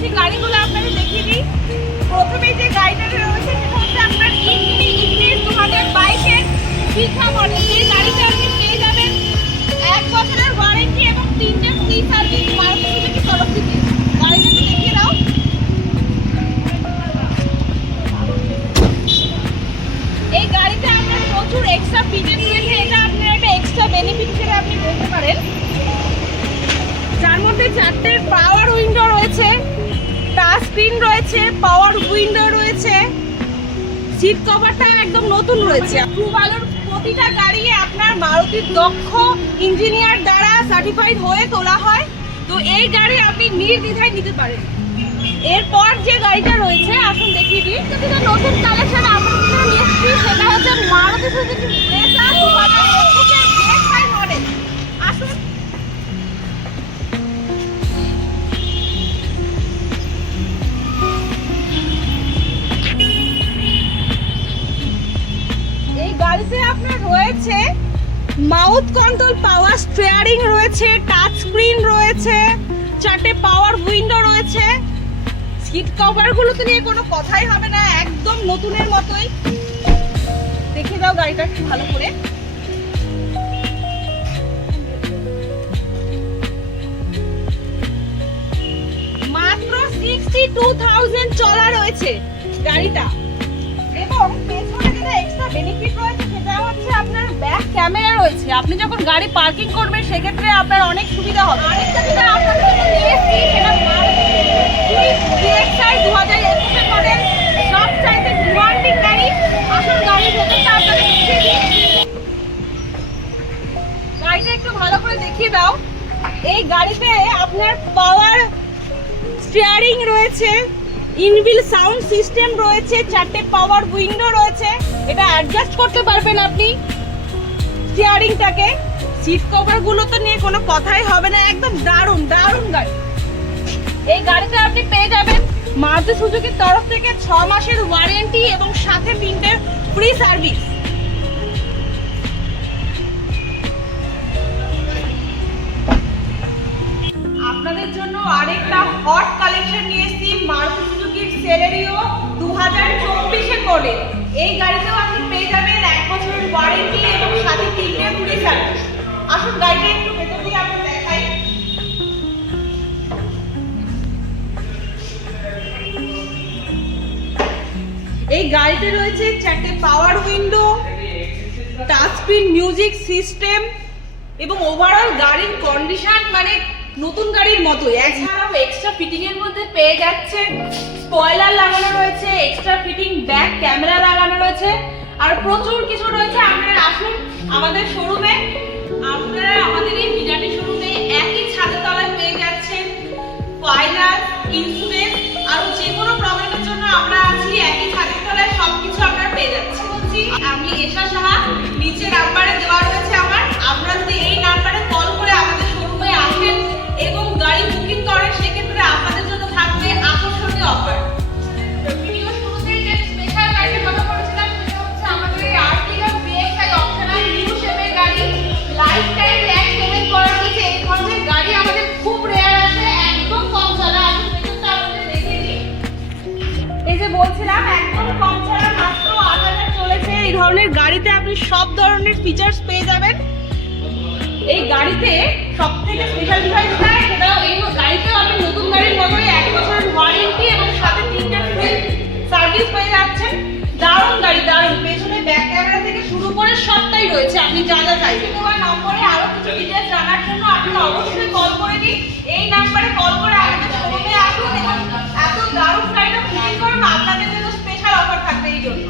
বাকি গাড়িগুলো আপনাদের দেখিয়ে দিই। প্রথমেই যে গাড়িটা রয়েছে সেটা হচ্ছে আপনার ইগনিস 2022-এর শিখা মডেল। এই গাড়িতে আপনি পেয়ে যাবেন 1 বছরের ওয়ারেন্টি এবং 3টে ফ্রি সার্ভিস মারুতি সুজুকি তরফ থেকে। গাড়িটা একটু দেখিয়ে দাও। এই গাড়িতে আপনার প্রচুর এক্সট্রা ফিচার রয়েছে, এটা আপনার একটা এক্সট্রা বেনিফিট হিসেবে আপনি বলতে পারেন। যার মধ্যে 4টে পাওয়ার উইন্ডো রয়েছে, টাচ স্ক্রিন রয়েছে, পাওয়ার উইন্ডো রয়েছে, সিট কভারটা একদম নতুন রয়েছে। ট্রুভালোর প্রতিটা গাড়ি আপনার মারুতির দক্ষ ইঞ্জিনিয়ার দ্বারা সার্টিফাইড হয়ে তোলা হয়, তো এই গাড়ি আপনি নির্দ্বিধায় নিতে পারেন। এরপর যে গাড়িটা রয়েছে আসুন দেখিয়ে দিই। যেটা নতুন কালেকশন আপনাদের জন্য নিয়ে এসেছি সেটা হচ্ছে মারুতি সুজুকি ব্রেজা 2021-এর ব্রেক ফাই মডেল। আসুন এই গাড়িতে আপনার রয়েছে মাউথ কন্ট্রোল পাওয়ার স্টিয়ারিং রয়েছে, টাচ স্ক্রিন রয়েছে, 4টে পাওয়ার উইন্ডো রয়েছে। সিট কভারগুলো তো নিয়ে কোনো কথাই হবে না, একদম নতুনের মতোই। দেখে দাও গাড়িটা একটু ভালো করে। মাত্র 62,000 চলা রয়েছে গাড়িটা। এবং পেছনে যেটা এক্সট্রা বেনিফিট রয়েছে সেটা হচ্ছে আপনার ব্যাক ক্যামেরা রয়েছে। আপনি যখন গাড়ি পার্কিং করবেন সেক্ষেত্রে আপনার অনেক সুবিধা হবে। আরেকটা যেটা আপনাদের জন্য নিয়ে এসেছি সেটা DXi 2021-এর মডেল, সবচাইতে ডিমান্ডিং গাড়ি। আসল গাড়ির ভেতরটা আপনাদের দেখিয়ে দিই। গাড়িটা একটু ভালো করে দেখিয়ে দাও। এই গাড়িতে আপনার পাওয়ার স্টিয়ারিং রয়েছে, ইনবিল সাউন্ড সিস্টেম রয়েছে, 4টে পাওয়ার উইন্ডো রয়েছে। এটা অ্যাডজাস্ট করতে পারবেন আপনি স্টিয়ারিংটাকে। সিট কভারগুলো তো নিয়ে কোনো কথাই হবে না, একদম দারুণ দারুণ গাড়ি। এই গাড়িতে আপনি পেয়ে যাবেন মারুতি সুজুকির তরফ থেকে 6 মাসের ওয়ারেন্টি এবং সাথে 3টে ফ্রি সার্ভিস। আপনাদের জন্য আরেকটা হট কালেকশন নিয়ে এসেছি মারুতি সুজুকির সেলেরিও 2024-এর মডেল। এই গাড়িতেও আপনি পেয়ে যাবেন 1 বছরের ওয়ারেন্টি এবং সাথে 3টে ফ্রি সার্ভিস। আসুন গাড়িটা একটু ভেতর দিয়ে আপনাদের দেখাই। এই গাড়িতে রয়েছে 4টে power window, touch screen music system এবং ওভারঅল গাড়ির কন্ডিশন মানে নতুন গাড়ির মতোই। এছাড়াও এক্সট্রা ফিটিং এর মধ্যে পেয়ে যাচ্ছে স্পয়লার লাগানো রয়েছে, এক্সট্রা ফিটিং ব্যাক ক্যামেরা লাগানো রয়েছে, আর প্রচুর কিছু রয়েছে। আপনারা আসুন আমাদের শোরুমে। আপনারা আমাদের এই বিরাটি শোরুমে একই ছাদের তলায় পেয়ে যাচ্ছেন ফাইন্যান্স, ইন্স্যুরেন্স আর যে কোনো প্রবলেমের জন্য আমরা আছি একই ছাদের তলায়। সবকিছু আপনারা পেয়ে যাচ্ছেন। আমি এশা সাহা, নিচে নাম্বারে দেওয়া রয়েছে আমার। আপনারা যদি এই নাম্বারে কল করে আমাদের শোরুমে আসেন এবং গাড়ি বুকিং করেন সেক্ষেত্রে আপনাদের জন্য থাকবে আকর্ষণীয় অফার। ভিডিও শুরুতে যে স্পেশাল গাড়ির কথা বলেছিলাম সেটা হচ্ছে আমাদের এই আর্টিকা DXi অপশনাল নিউ শেপের গাড়ি। লাইফ টাইম ট্যাক্স পেমেন্ট করা রয়েছে। এই ধরনের গাড়ি আমাদের খুব রেয়ার আছে, একদম কম চলা। আমি ভিডিওটা আপনাদের দেখিয়ে দিই। এই যে বলছিলাম একদম কম চলা, মাত্র 8,000 চলেছে। এই ধরনের গাড়িতে আপনি সব ধরনের ফিচার্স পেয়ে যাবেন। এই গাড়িতে সবথেকে স্পেশাল বিষয় যেটা সেটা এই গাড়িতেও আপনি নতুন গাড়ির মতোই 1 বছরের ওয়ারেন্টি এবং সাথে 3টে ফ্রি সার্ভিস পেয়ে যাচ্ছেন। দারুণ গাড়ি, দারুণ। পেছনে ব্যাক ক্যামেরা থেকে শুরু করে সবটাই রয়েছে, আপনি যা যা চাইবেন। তোমার নম্বরে আরো কিছু ডিটেইলস জানার জন্য আপনি অবশ্যই কল করে নিন। এই নাম্বারে কল করে আমাদের শোরুমে আসুন এবং এত দারুণ গাড়িটা বুকিং করুন। আপনাদের জন্য স্পেশাল অফার থাকবে এই জন্য।